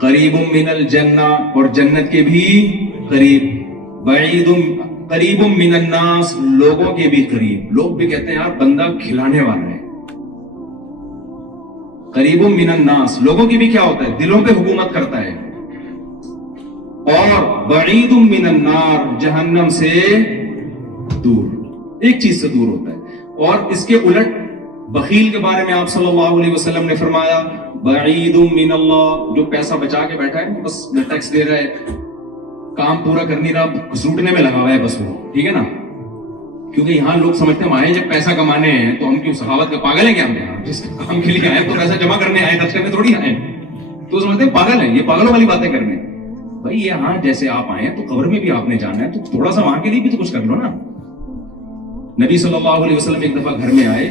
قریب من الجنہ اور جنت کے بھی قریب، بعید قریب من الناس لوگوں کے بھی قریب. لوگ بھی کہتے ہیں یار بندہ کھلانے والا ہے. قریب من الناس لوگوں کی بھی کیا ہوتا ہے؟ دلوں پہ حکومت کرتا ہے. اور بعید من النار جہنم سے دور، ایک چیز سے دور ہوتا ہے. اور اس کے الٹ بخیل کے بارے میں آپ صلی اللہ علیہ وسلم نے فرمایا بعید من اللہ، جو پیسہ بچا کے بیٹھا ہے بس نہ ٹیکس دے رہا ہے، کام پورا کر نہیں رہا، گھسوٹنے میں لگا ہوا ہے بس وہ، ٹھیک ہے نا. کیونکہ یہاں لوگ سمجھتے ہیں آئے جب پیسہ کمانے ہیں تو ہم کیوں سخاوت کے پاگل ہیں کیا؟ ہم یہاں جس کام کے لیے آئے تو پیسہ جمع کرنے آئے، خرچ کرنے تھوڑی آئے. تو سمجھتے ہیں پاگل ہیں، یہ پاگلوں والی باتیں کرنے. بھائی یہاں جیسے آپ آئے ہیں تو قبر میں بھی آپ نے جانا ہے تو تھوڑا سا وہاں کے لیے بھی تو کچھ کر لو نا. نبی صلی اللہ علیہ وسلم ایک دفعہ گھر میں آئے،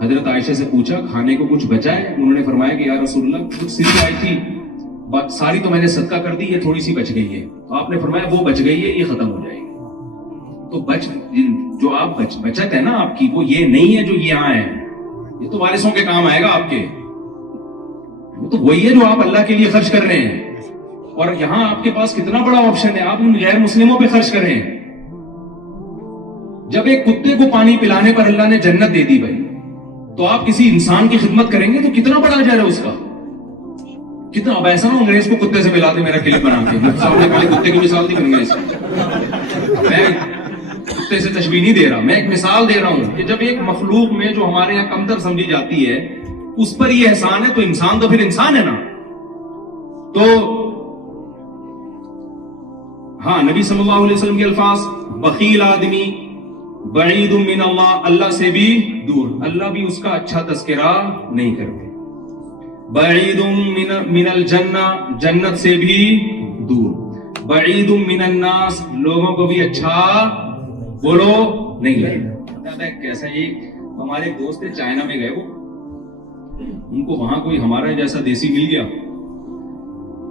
حضرت عائشہ سے پوچھا کھانے کو کچھ بچا ہے؟ انہوں نے فرمایا کہ یا رسول اللہ کچھ صرف آئی تھی، ساری تو میں نے صدقہ کر دی، یہ تھوڑی سی بچ گئی ہے. آپ نے فرمایا وہ بچ گئی ہے، یہ ختم ہو جائے گی. تو جو آپ بچت ہے نا آپ کی، وہ یہ نہیں ہے جو یہاں ہے، یہ تو وارثوں کے کام آئے گا آپ کے. وہ تو وہی ہے جو آپ اللہ کے لیے خرچ کر رہے ہیں. اور یہاں آپ کے پاس کتنا بڑا آپشن ہے، آپ ان غیر مسلموں پہ خرچ کر رہے ہیں. جب ایک کتے کو پانی پلانے پر اللہ نے جنت دے دی بھائی، تو آپ کسی انسان کی خدمت کریں گے تو کتنا بڑا اجر ہے اس کا. کتنا. اب ایسا نہ انگریز کو کتے سے ملا دے میرا کلپ بنا کے، کتے کی مثال نہیں کروں گا. میں کتے سے تشبیہ نہیں دے رہا، میں ایک مثال دے رہا ہوں کہ جب ایک مخلوق میں جو ہمارے یہاں کمتر سمجھی جاتی ہے اس پر یہ احسان ہے تو انسان تو پھر انسان ہے نا. تو ہاں نبی صلی اللہ علیہ وسلم کے الفاظ بخیل آدمی بعید من اللہ، اللہ سے بھی دور، اللہ بھی اس کا اچھا تذکرہ نہیں کرتے. بعید من الجنہ جنت سے بھی دور، بعید من الناس لوگوں کو بھی اچھا بولو نہیں لگتا. کیسا یہ ہمارے ایک دوست تھے چائنا میں گئے، وہ ان کو وہاں کوئی ہمارا جیسا دیسی مل گیا،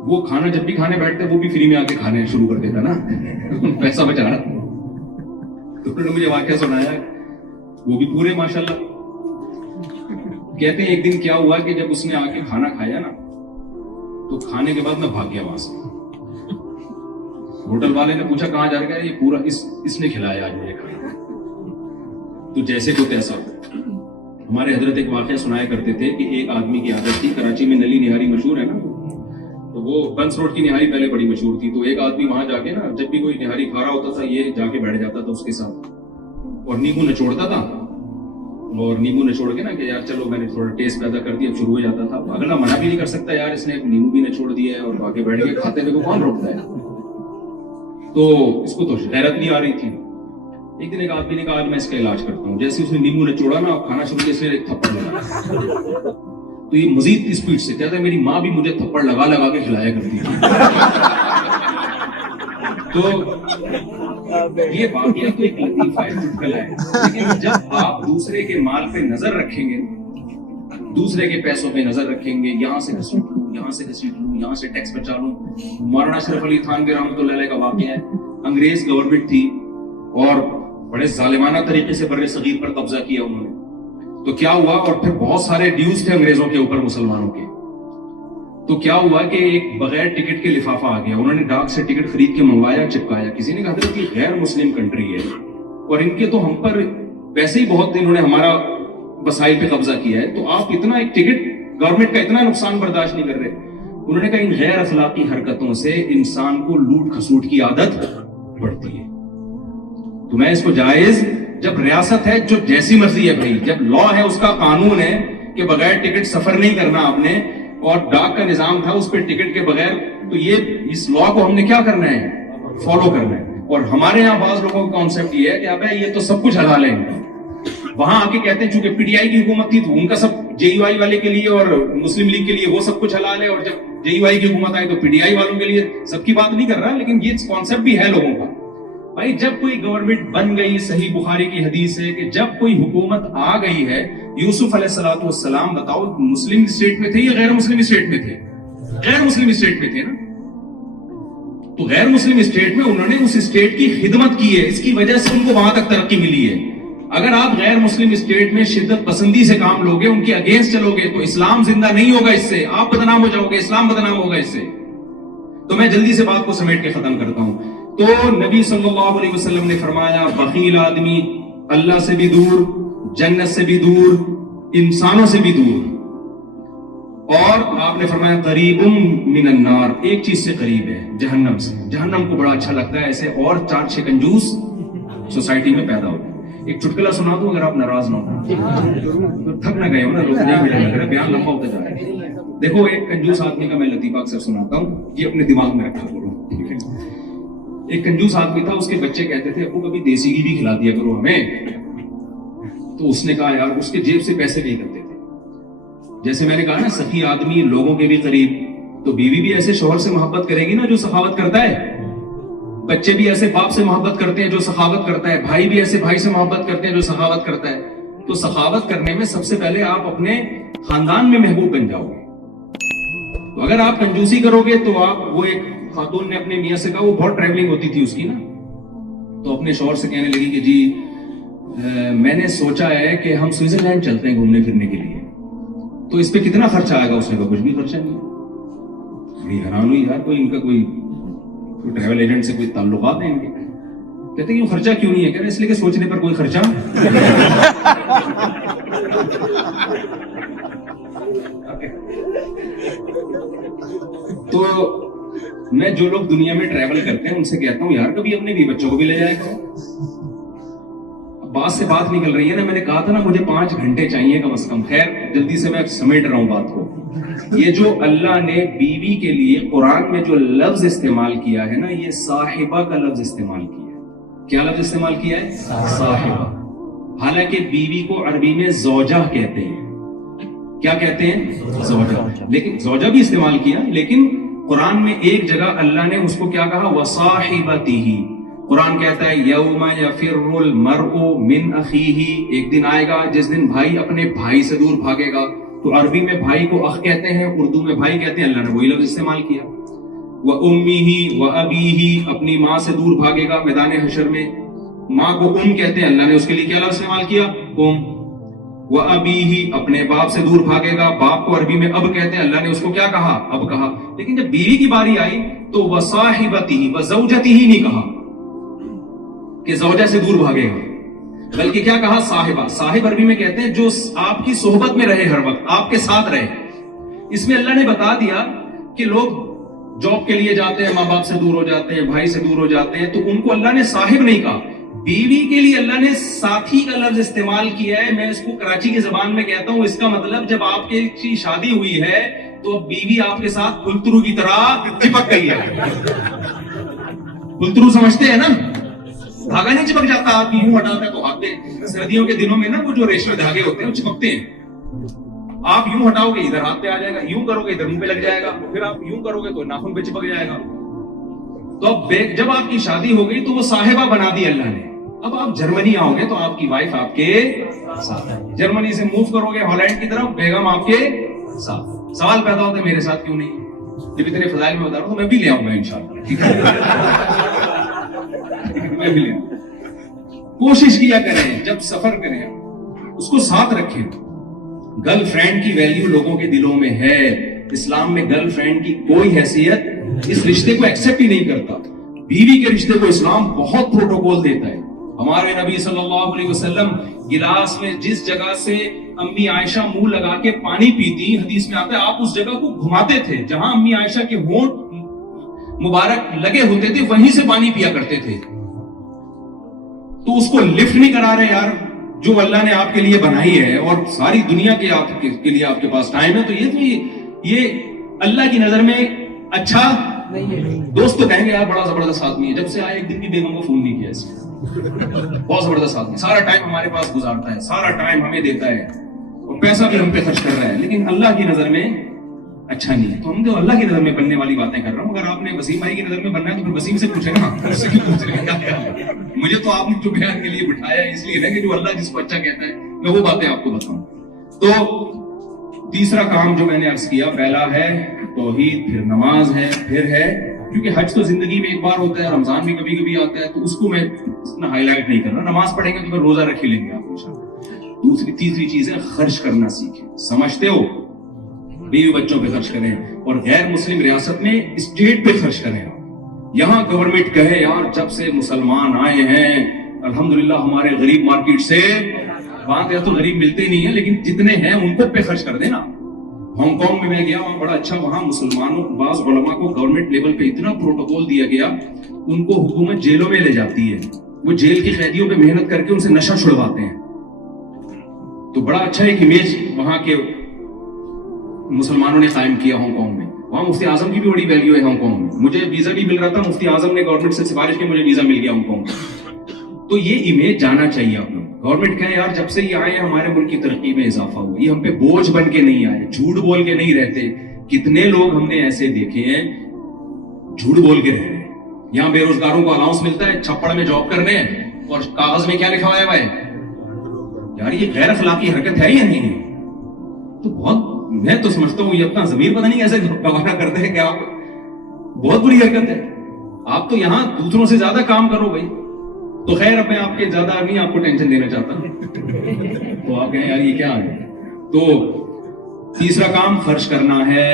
وہ کھانا جب بھی کھانے بیٹھتے وہ بھی فری میں آ کے کھانے شروع کر دیتا نا پیسہ بچا رہا. تو انہوں نے مجھے واقعہ سنایا، وہ بھی پورے ماشاءاللہ. کہتے ہیں ایک دن کیا ہوا کہ جب اس نے آ کے کھانا کھایا نا تو کھانے کے بعد میں بھاگ گیا وہاں سے. ہوٹل والے نے پوچھا کہاں جا رہا ہے؟ یہ پورا اس نے کھلایا آج مجھے کھانا. تو جیسے کو تیسا. ہمارے حضرت ایک واقعہ سنایا کرتے تھے کہ ایک آدمی کی عادت تھی، کراچی میں نلی نہاری مشہور ہے نا، تو وہ بنس روڈ کی نہاری پہلے بڑی مشہور تھی. تو ایک آدمی وہاں جا کے نا جب بھی کوئی نہاری کھا رہا ہوتا تھا یہ جا کے بیٹھ جاتا تھا اس کے ساتھ اور نیمبو نچوڑتا تھا. اور نیمبو نچوڑ کے نا کہ یار چلو میں نے تھوڑا ٹیسٹ پیدا کر دیا، اب شروع ہو جاتا تھا. اگلا منع بھی نہیں کر سکتا یار اس نے نیمبو بھی نچوڑ دیا ہے اور آگے بیٹھ کے کھاتے ہوئے کو کون روکتا ہے. تو اس کو تو غیرت نہیں آ رہی تھی. ایک دن ایک آدمی نے کہا آج میں اس کا علاج کرتا ہوں. جیسے اس نے نیمبو نچوڑا نا کھانا شروع کیا، اس نے ایک تھپڑ لگا. تو یہ مزید اسپیڈ سے کہتا ہے میری ماں بھی مجھے تھپڑ لگا لگا کے کھلایا کرتی تھی. تو یہ واقعہ تو ایک لطیفہ ہے، چٹکل ہے، لیکن جب آپ دوسرے کے مال پہ نظر رکھیں گے، دوسرے کے پیسوں پہ نظر رکھیں گے، یہاں سے گھسیٹ لوں، یہاں سے گھسیٹ لوں، یہاں سے ٹیکس بچا لوں. مولانا اشرف علی تھانوی رحمۃ اللہ علیہ کا واقعہ ہے. انگریز گورنمنٹ تھی اور بڑے ظالمانہ طریقے سے بر صغیر پر قبضہ کیا انہوں نے. تو کیا ہوا، اور پھر بہت سارے ڈیوز تھے انگریزوں کے اوپر مسلمانوں کے. تو کیا ہوا کہ ایک بغیر ٹکٹ کے لفافہ آ گیا. انہوں نے ڈاک سے ٹکٹ خرید کے منگوایا، چپکایا. کسی نے کہا حضرت یہ غیر مسلم کنٹری ہے اور ان کے تو ہم پر ویسے ہی بہت انہوں نے ہمارا وسائل پہ قبضہ کیا ہے، تو آپ اتنا ایک ٹکٹ گورنمنٹ کا اتنا نقصان برداشت نہیں کر رہے. انہوں نے کہا ان غیر اخلاقی حرکتوں سے انسان کو لوٹ کھسوٹ کی عادت پڑتی ہے. تو میں اس کو جائز، جب ریاست ہے جو جیسی مرضی ہے بھائی، جب لا ہے اس کا قانون ہے کہ بغیر ٹکٹ سفر نہیں کرنا آپ نے، اور ڈاک کا نظام تھا اس پہ ٹکٹ کے بغیر، تو یہ اس لا کو ہم نے کیا کرنا ہے؟ فالو کرنا ہے. اور ہمارے یہاں بعض لوگوں کا کانسیپٹ یہ ہے کہ ابے یہ تو سب کچھ حلال ہے. وہاں آ کے کہتے ہیں چونکہ پی ٹی آئی کی حکومت تھی تو ان کا سب جے یو آئی والے کے لیے اور مسلم لیگ کے لیے وہ سب کچھ حلال ہے، اور جب جے یو آئی کی حکومت آئی تو پی ٹی آئی والوں کے لیے. سب کی بات نہیں کر رہا، لیکن یہ کانسیپٹ بھی ہے لوگوں کا. بھائی جب کوئی گورنمنٹ بن گئی، صحیح بخاری کی حدیث ہے کہ جب کوئی حکومت آ گئی ہے، یوسف علیہ السلام بتاؤ مسلم اسٹیٹ میں تھے یا غیر مسلم اسٹیٹ میں تھے؟ غیر مسلم اسٹیٹ میں تھے نا. تو غیر مسلم اسٹیٹ میں انہوں نے اس اسٹیٹ کی خدمت کی ہے، اس کی وجہ سے ان کو وہاں تک ترقی ملی ہے. اگر آپ غیر مسلم اسٹیٹ میں شدت پسندی سے کام لوگے, ان کے اگینسٹ چلو گے, تو اسلام زندہ نہیں ہوگا اس سے, آپ بدنام ہو جاؤ گے, اسلام بدنام ہوگا اس سے. تو میں جلدی سے بات کو سمیٹ کے ختم کرتا ہوں. تو نبی صلی اللہ علیہ وسلم نے فرمایا بخیل آدمی اللہ سے بھی دور, جنت سے بھی دور, انسانوں سے بھی دور. اور آپ نے فرمایا قریب من النار, ایک چیز سے قریب ہے, جہنم سے. جہنم کو بڑا اچھا لگتا ہے ایسے اور 4-6 کنجوس سوسائٹی میں پیدا ہو. ایک چٹکلا سنا دوں اگر آپ ناراض نہ ہو, تھک نہ گئے ہو نا, لوگ نہیں ملے لگ رہا, بیان لمبا ہوتا جا رہا ہے. دیکھو ایک کنجوس آدمی کا میں لطیفہ اکثر سناتا ہوں, یہ اپنے دماغ میں رکھا کرو. ایک کنجوس آدمی تھا, اس کے بچے کہتے تھے ابو کبھی دیسی گھی بھی کھلا دیا کرو ہمیں. تو اس نے کہا یار, اس کے جیب سے پیسے نہیں کرتے تھے. جیسے میں نے کہا نا سخی آدمی لوگوں کے بھی قریب, تو بیوی بھی ایسے شوہر سے محبت کرے گی نا جو سخاوت کرتا ہے, بچے بھی ایسے باپ سے محبت کرتے ہیں جو سخاوت کرتا ہے, بھائی بھی ایسے بھائی سے محبت کرتے ہیں جو سخاوت کرتا ہے. تو سخاوت کرنے میں سب سے پہلے آپ اپنے خاندان میں محبوب بن جاؤ گے. تو اگر آپ کنجوسی کرو گے تو آپ, وہ ایک خاتون نے اپنے میاں سے کہا, وہ بہت ٹریولنگ ہوتی تھی اس کی نا, تو اپنے شوہر سے کہنے لگی کہ جی میں نے سوچا ہے کہ ہم سوئٹزرلینڈ چلتے ہیں گھومنے پھرنے کے لیے, تو اس پہ کتنا خرچہ آئے گا؟ اس نے کہا کچھ بھی خرچہ نہیں. بڑی حیران ہوئی یار, کوئی ان کا کوئی ٹریول ایجنٹ سے کوئی تعلقات ہیں ان کے. کہتے ہیں خرچہ کیوں نہیں ہے؟ کہتے ہیں اس لیے کہ سوچنے پر کوئی خرچہ. تو میں جو لوگ دنیا میں ٹریول کرتے ہیں ان سے کہتا ہوں یار کبھی اپنے بھی بچوں کو بھی لے جائے کرو. بات سے بات نکل رہی ہے نا, میں نے کہا تھا نا مجھے 5 گھنٹے چاہیے کم از کم. خیر جلدی سے میں سمیٹ رہا ہوں بات کو. یہ جو اللہ نے بیوی کے لیے قرآن میں جو لفظ استعمال کیا ہے نا, یہ صاحبہ کا لفظ استعمال کیا ہے. کیا لفظ استعمال کیا ہے؟ صاحبہ. حالانکہ بیوی کو عربی میں زوجہ کہتے ہیں. کیا کہتے ہیں؟ زوجہ. لیکن زوجہ بھی استعمال کیا, لیکن قرآن میں ایک جگہ اللہ نے اس کو کیا کہا؟ وصاحبتہ. قرآن کہتا ہے یوم یفر المرء من اخیہ, ایک دن آئے گا جس دن بھائی اپنے بھائی سے دور بھاگے گا. تو عربی میں بھائی کو اخ کہتے ہیں, اردو میں بھائی کہتے ہیں. اللہ نے وہی لفظ استعمال کیا. وَأُمِّهِ وَأَبِيهِ, اپنی ماں سے دور بھاگے گا میدان حشر میں. ماں کو کہتے ہیں, اللہ نے اس کے لیے کیا لفظ استعمال کیا؟ وَأَبِيهِ, اپنے باپ سے دور بھاگے گا. باپ کو عربی میں اب کہتے ہیں, اللہ نے اس کو کیا کہا؟ اب کہا. لیکن جب بیوی کی باری آئی تو وَصَاحِبَتِهِ وَزَوْجَتِهِ نہیں کہا کہ زوجہ سے دور بھاگے گا, بلکہ کیا کہا؟ صاحبہ. صاحب عربی میں کہتے ہیں جو آپ کی صحبت میں رہے, ہر وقت آپ کے ساتھ رہے. اس میں اللہ نے بتا دیا کہ لوگ جاب کے لیے جاتے ہیں, ماں باپ سے دور ہو جاتے ہیں, بھائی سے دور ہو جاتے ہیں, تو ان کو اللہ نے صاحب نہیں کہا. بیوی کے لیے اللہ نے ساتھی کا لفظ استعمال کیا ہے. میں اس کو کراچی کی زبان میں کہتا ہوں, اس کا مطلب جب آپ کی شادی ہوئی ہے تو بیوی آپ کے ساتھ پلترو کی طرح چپک گئی ہے. پلترو سمجھتے ہیں نا, دھاگا نہیں چپک جاتا, آپ یوں ہٹاتا ہے تو ہاتھ پہ. سردیوں کے دنوں میں نا وہ جو ریشمی دھاگے ہوتے ہیں وہ چپکتے ہیں. آپ یوں ہٹاؤ گے ادھر ہاتھ پہ آ جائے گا, یوں کرو گے ادھر منہ پہ لگ جائے گا, پھر آپ یوں کرو گے تو ناخن پہ چپک جائے گا. تو اب جب آپ کی شادی ہو گئی تو وہ صاحبہ بنا دی اللہ نے. اب آپ جرمنی آؤ گے تو آپ کی وائف آپ کے ساتھ, جرمنی سے موو کرو گے ہالینڈ کی طرف, بیگم آپ کے ساتھ. سوال پیدا ہوتا ہے میرے ساتھ کیوں نہیں؟ جب اتنے فضائل میں بتا رہا ہوں تو میں بھی لے آؤں گا انشاءاللہ. ٹھیک ہے, میں بھی لے آؤں. کوشش کیا کریں جب سفر کریں اس کو ساتھ رکھیں. گرل فرینڈ کی ویلیو لوگوں کے دلوں میں ہے. اسلام میں گرل فرینڈ کی کوئی حیثیت اس رشتے کو ایکسپٹ ہی نہیں کرتا. بیوی کے رشتے کو اسلام بہت پروٹوکول دیتا ہے. ہمارے نبی صلی اللہ علیہ وسلم گلاس میں جس جگہ سے امی عائشہ منہ لگا کے پانی پیتی, حدیث میں آتا ہے آپ اس جگہ کو گھماتے تھے جہاں امی عائشہ کے ہونٹ مبارک لگے ہوتے تھے, وہیں سے پانی پیا کرتے تھے. تو اس کو لفٹ نہیں کرا رہے یار, جو اللہ نے آپ کے لیے بنائی ہے اور ساری دنیا کے لیے آپ کے پاس ٹائم ہے, تو یہ اللہ کی نظر میں اچھا دوست تو کہیں گے یار بڑا زبردست آدمی ہے, جب سے آئے ایک دن بھی بیگم کو فون نہیں کیا, اس بہت زبردست آدمی, سارا ٹائم ہمارے پاس گزارتا ہے, سارا ٹائم ہمیں دیتا ہے اور پیسہ بھی ہم پہ خرچ کر رہا ہے, لیکن اللہ کی نظر میں اچھا نہیں ہے. تو ہم تو اللہ کی نظر میں بننے والی باتیں کر رہا ہوں. اگر آپ نے وسیم بھائی کی نظر میں بننا ہے تو پھر وسیم سے پوچھیں نا, اس سے کیوں پوچھ رہے ہیں؟ مجھے تو آپ نے جو بیان کے لیے بٹھایا ہے اس لیے نا کہ جو اللہ جس کو اچھا کہتا ہے میں وہ باتیں آپ کو بتاؤں. تو تیسرا کام جو میں نے عرض کیا, پہلا ہے توحید, پھر نماز ہے, پھر ہے کیونکہ حج تو زندگی میں ایک بار ہوتا ہے, رمضان بھی کبھی کبھی آتا ہے, تو اس کو میں اتنا ہائی لائٹ نہیں کر رہا. نماز پڑھیں گے تو پھر روزہ رکھ ہی لیں گے آپ انشاءاللہ. دوسری تیسری چیز ہے خرچ کرنا سیکھیں. سمجھتے ہو, بیوی بچوں پہ خرچ کریں, اور غیر مسلم ریاست میں اسٹیٹ پہ خرچ کریں. یہاں گورنمنٹ کہے یار جب سے مسلمان آئے ہیں الحمدللہ ہمارے غریب مارکیٹ سے, وہاں تو غریب ملتے نہیں ہیں لیکن جتنے ہیں ان کو پہ خرچ کر دینا. ہانگ کانگ میں گیا, وہاں بڑا اچھا, وہاں مسلمانوں بعض علماء کو گورنمنٹ لیول پہ اتنا پروٹوکول دیا گیا, ان کو حکومت جیلوں میں لے جاتی ہے, وہ جیل کی قیدیوں پہ محنت کر کے ان سے نشہ چھڑواتے ہیں. تو بڑا اچھا ایک امیج وہاں کے مسلمانوں نے قائم کیا ہانگ کانگ میں. وہاں مفتی اعظم کی بھی بڑی ویلیو ہے ہانگ کانگ میں. مجھے ویزا بھی مل رہا تھا, مفتی اعظم نے گورنمنٹ سے سفارش کی, مجھے ویزا مل گیا ہانگ کانگ میں. تو یہ امیج جانا چاہیے آپ لوگ. گورنمنٹ کہے یار جب سے یہ آئے ہمارے ملک کی ترقی میں اضافہ ہوا, یہ ہم پہ بوجھ بن کے نہیں آئے, جھوٹ بول کے نہیں رہتے. کتنے لوگ ہم نے ایسے دیکھے ہیں جھوٹ بول کے رہ رہے ہیں. یہاں بے روزگاروں کو الاؤنس ملتا ہے چھپڑ میں جاب کرنے, اور کاغذ میں کیا لکھا ہوا ہے یار یہ غیر اخلاقی حرکت ہے یا نہیں ہے؟ تو بہت, میں تو سمجھتا ہوں یہ اپنا ضمیر پتہ نہیں ایسے گوارا کرتے ہیں کہ آپ, بہت بری حرکت ہے. آپ تو یہاں دوسروں سے زیادہ کام کرو بھائی. تو خیر اب میں آپ کے زیادہ نہیں آپ کو ٹینشن دینا چاہتا, تو آپ کہیں یار یہ کیا ہے. تو تیسرا کام خرچ کرنا ہے,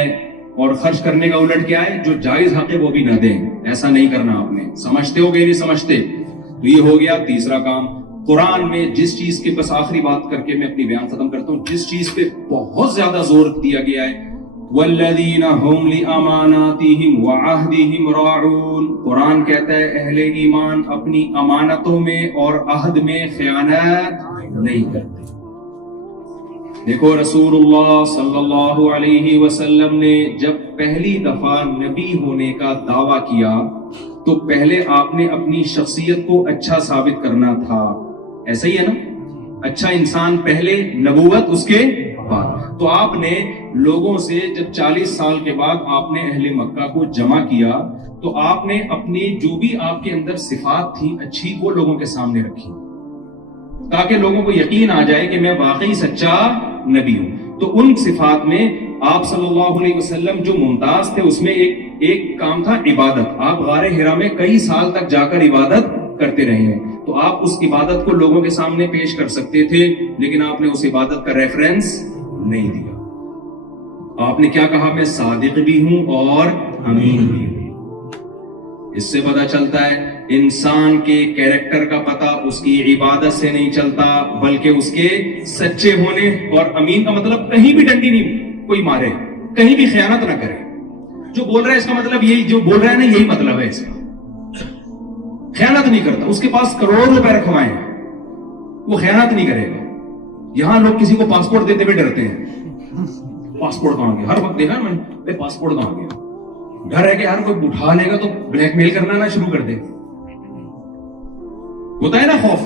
اور خرچ کرنے کا الٹ کیا ہے, جو جائز حق ہے وہ بھی نہ دیں. ایسا نہیں کرنا آپ نے. سمجھتے ہو کہ نہیں سمجھتے؟ تو یہ ہو گیا تیسرا کام. قرآن میں جس چیز کے, بس آخری بات کر کے میں اپنی بیان ختم کرتا ہوں, جس چیز پہ بہت زیادہ زور دیا گیا ہے, والذین هم لاماناتهم وعہدهم راعون. قرآن کہتا ہے اہل ایمان اپنی امانتوں میں اور عہد میں خیانت نہیں کرتے. دیکھو رسول اللہ صلی اللہ علیہ وسلم نے جب پہلی دفعہ نبی ہونے کا دعویٰ کیا تو پہلے آپ نے اپنی شخصیت کو اچھا ثابت کرنا تھا. ایسا ہی ہے نا, اچھا انسان پہلے, نبوت اس کے بعد. تو آپ نے لوگوں سے جب 40 سال کے بعد آپ نے اہل مکہ کو جمع کیا تو آپ نے اپنی جو بھی آپ کے اندر صفات تھی اچھی وہ لوگوں کے سامنے رکھی, تاکہ لوگوں کو یقین آ جائے کہ میں واقعی سچا نبی ہوں. تو ان صفات میں آپ صلی اللہ علیہ وسلم جو ممتاز تھے اس میں ایک کام تھا عبادت. آپ غار حرا میں کئی سال تک جا کر عبادت کرتے رہے ہیں, تو آپ اس عبادت کو لوگوں کے سامنے پیش کر سکتے تھے, لیکن آپ نے اس عبادت کا ریفرنس نہیں دیا. آپ نے کیا کہا, میں صادق بھی ہوں اور امین بھی ہوں. اس سے پتہ چلتا ہے انسان کے کیریکٹر کا پتہ اس کی عبادت سے نہیں چلتا بلکہ اس کے سچے ہونے. اور امین کا مطلب کہیں بھی ڈنڈی نہیں کوئی مارے, کہیں بھی خیانت نہ کرے. جو بول رہا ہے اس کا مطلب یہی, جو بول رہا ہے نا یہی مطلب ہے اس کا. خیانت نہیں کرتا, اس کے پاس کروڑ روپے رکھوائے ہیں وہ خیانت نہیں کرے گا. یہاں لوگ کسی کو پاسپورٹ دیتے ہوئے ڈرتے ہیں, پاسپورٹ کہاں گیا, ہر وقت دیکھا میں نے پاسپورٹ کہاں گیا. ڈر ہے کہ یار کوئی اٹھا لے گا تو بلیک میل کرنا نہ شروع کر دے. ہوتا ہے نا خوف,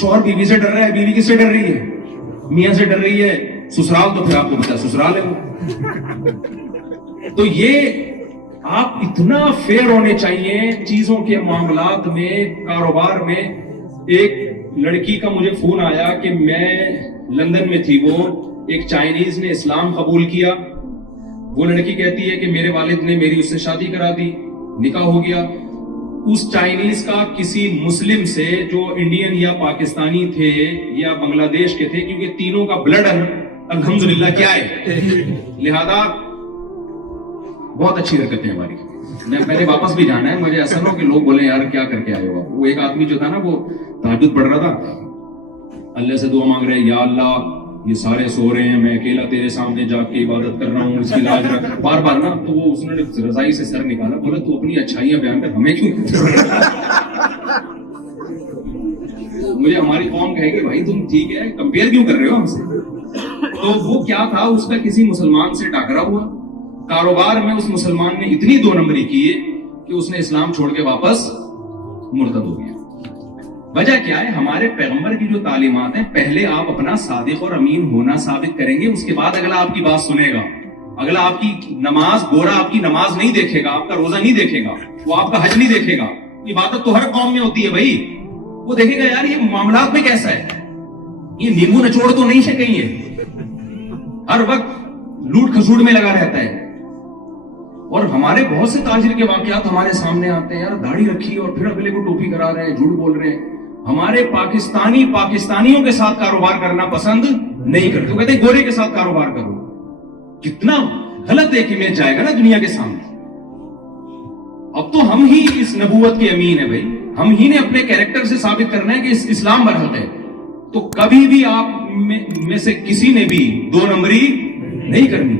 شوہر بیوی سے ڈر رہا ہے, بیوی کس سے ڈر رہی ہے, میاں سے ڈر رہی ہے, سسرال تو پھر آپ کو پتا سسرال ہے وہ. تو یہ آپ اتنا فیئر ہونے چاہیے چیزوں کے معاملات میں, کاروبار میں. ایک لڑکی کا مجھے فون آیا کہ میں لندن میں تھی, وہ ایک چائنیز نے اسلام قبول کیا. وہ لڑکی کہتی ہے کہ میرے والد نے میری اس سے شادی کرا دی, نکاح ہو گیا. اس چائنیز کا کسی مسلم سے جو انڈین یا پاکستانی تھے یا بنگلہ دیش کے تھے, کیونکہ تینوں کا بلڈ الحمدللہ کیا ہے, لہذا بہت اچھی حرکتیں ہماری. میں نے واپس بھی جانا ہے, مجھے ایسا نہ ہو کہ لوگ بولیں یار کیا کر کے آئے ہو. وہ ایک آدمی جو تھا نا وہ تہجد پڑھ رہا تھا, اللہ سے دعا مانگ رہے, یا اللہ یہ سارے سو رہے ہیں, میں اکیلا تیرے سامنے جا کے عبادت کر رہا ہوں, اس کی لاج رکھ, بار بار نا. تو وہ اس نے رضائی سے سر نکالا, بولا تو اپنی اچھائیاں بیان کر, ہمیں کیوں. مجھے ہماری قوم کہے کہ بھائی تم ٹھیک ہے, کمپیئر کیوں کر رہے ہو ہم سے. تو وہ کیا تھا, اس کا کسی مسلمان سے ٹاکرا ہوا, کاروبار میں اس مسلمان نے اتنی دو نمبری کی کہ اس نے اسلام چھوڑ کے واپس مرتد ہو گیا. وجہ کیا ہے, ہمارے پیغمبر کی جو تعلیمات ہیں, پہلے آپ اپنا صادق اور امین ہونا ثابت کریں گے, اس کے بعد اگلا آپ کی بات سنے گا. اگلا آپ کی نماز, گورا آپ کی نماز نہیں دیکھے گا, آپ کا روزہ نہیں دیکھے گا, وہ آپ کا حج نہیں دیکھے گا. عبادت تو ہر قوم میں ہوتی ہے بھائی, وہ دیکھے گا یار یہ معاملات میں کیسا ہے, یہ نیمبو نچوڑ تو نہیں ہے کہیں, ہے ہر وقت لوٹ کھسوٹ میں لگا رہتا ہے. اور ہمارے بہت سے تاجر کے واقعات ہمارے سامنے آتے ہیں، یار داڑھی رکھی اور پھر اگلے کو ٹوپی کرا رہے ہیں، جھوٹ بول رہے ہیں. ہمارے پاکستانیوں کے ساتھ کاروبار کرنا پسند نہیں کرتے، وہ کہتے ہیں گورے کے ساتھ کاروبار کرو. کتنا غلط ایک امیج جائے گا نا دنیا کے سامنے. اب تو ہم ہی اس نبوت کے امین ہیں بھائی، ہم ہی نے اپنے کیریکٹر سے ثابت کرنا ہے کہ اسلام برحق ہے. تو کبھی بھی آپ میں سے کسی نے بھی دو نمبری نہیں کرنی.